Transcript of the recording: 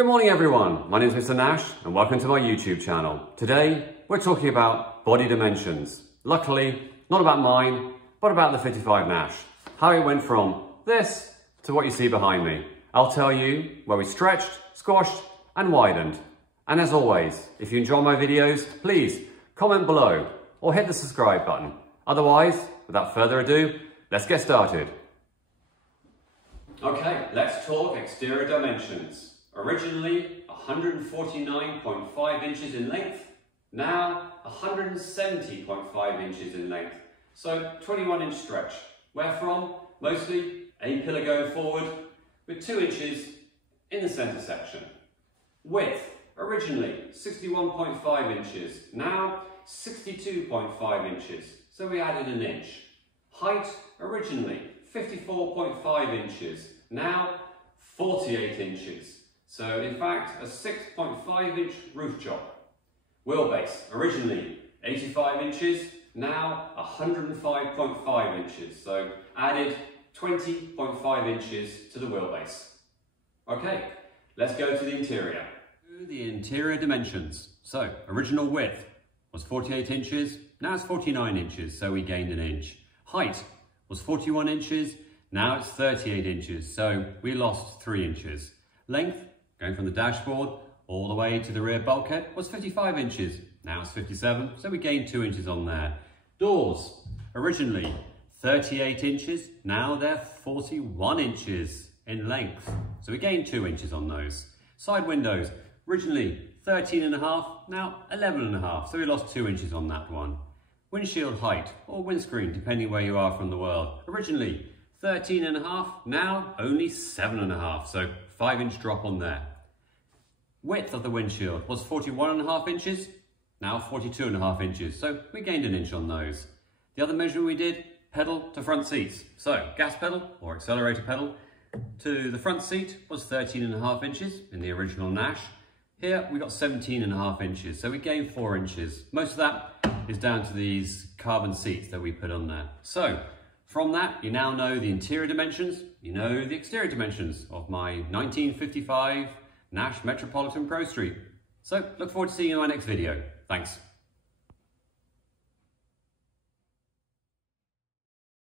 Good morning everyone, my name is Mr. Nash and welcome to my YouTube channel. Today we're talking about body dimensions. Luckily, not about mine, but about the 55 Nash. How it went from this to what you see behind me. I'll tell you where we stretched, squashed and widened. And as always, if you enjoy my videos, please comment below or hit the subscribe button. Otherwise, without further ado, let's get started. Okay, let's talk exterior dimensions. Originally 149.5 inches in length, now 170.5 inches in length. So 21-inch stretch. Where from? Mostly A-pillar going forward with 2 inches in the centre section. Width, originally 61.5 inches, now 62.5 inches. So we added an inch. Height, originally 54.5 inches, now 48 inches. So in fact, a 6.5-inch roof job. Wheelbase, originally 85 inches, now 105.5 inches. So added 20.5 inches to the wheelbase. Okay, let's go to the interior. The interior dimensions. So original width was 48 inches, now it's 49 inches, so we gained an inch. Height was 41 inches, now it's 38 inches, so we lost 3 inches. Length, going from the dashboard all the way to the rear bulkhead, was 55 inches. Now it's 57, so we gained 2 inches on there. Doors, originally 38 inches, now they're 41 inches in length. So we gained 2 inches on those. Side windows, originally 13.5, now 11.5, so we lost 2 inches on that one. Windshield height, or windscreen, depending where you are from the world. Originally 13.5, now only 7.5, so 5-inch drop on there. Width of the windshield was 41.5 inches, now 42.5 inches, so we gained an inch on those. The other measurement we did, pedal to front seats. So gas pedal or accelerator pedal to the front seat was 13.5 inches in the original Nash. Here we got 17.5 inches, so we gained 4 inches. Most of that is down to these carbon seats that we put on there. So from that, you now know the interior dimensions, you know the exterior dimensions of my 1955 Nash Metropolitan Pro Street. So look forward to seeing you in my next video. Thanks.